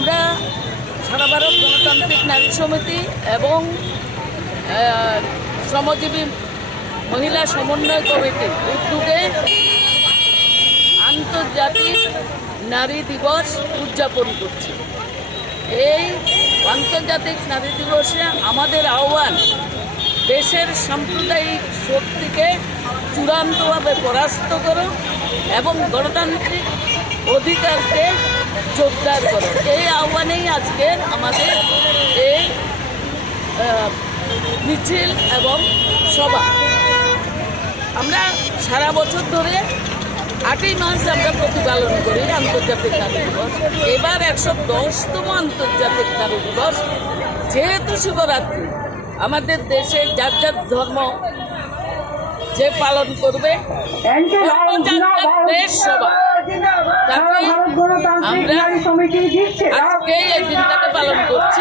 আমরা সারা ভারত গণতান্ত্রিক নারী সমিতি এবং শ্রমজীবী মহিলা সমন্বয় কমিটির উদ্যোগে আন্তর্জাতিক নারী দিবস উদযাপন করছি। এই আন্তর্জাতিক নারী দিবসে আমাদের আহ্বান, দেশের সাম্প্রদায়িক শক্তিকে চূড়ান্তভাবে পরাস্ত করো এবং গণতান্ত্রিক অধিকারকে জোরদার করো। এই আহ্বানেই আজকের আমাদের এই মিছিল এবং সভা। আমরা সারা বছর ধরে 8ই মার্চ আমরা প্রতিপালন করি আন্তর্জাতিক নারী দিবস। এবার 110তম আন্তর্জাতিক নারী দিবস। যেহেতু শিবরাত্রি, আমাদের দেশে যার যার ধর্ম যে পালন করবে দেশ সভা, আমরা আজকে এই দিনটাকে পালন করছি।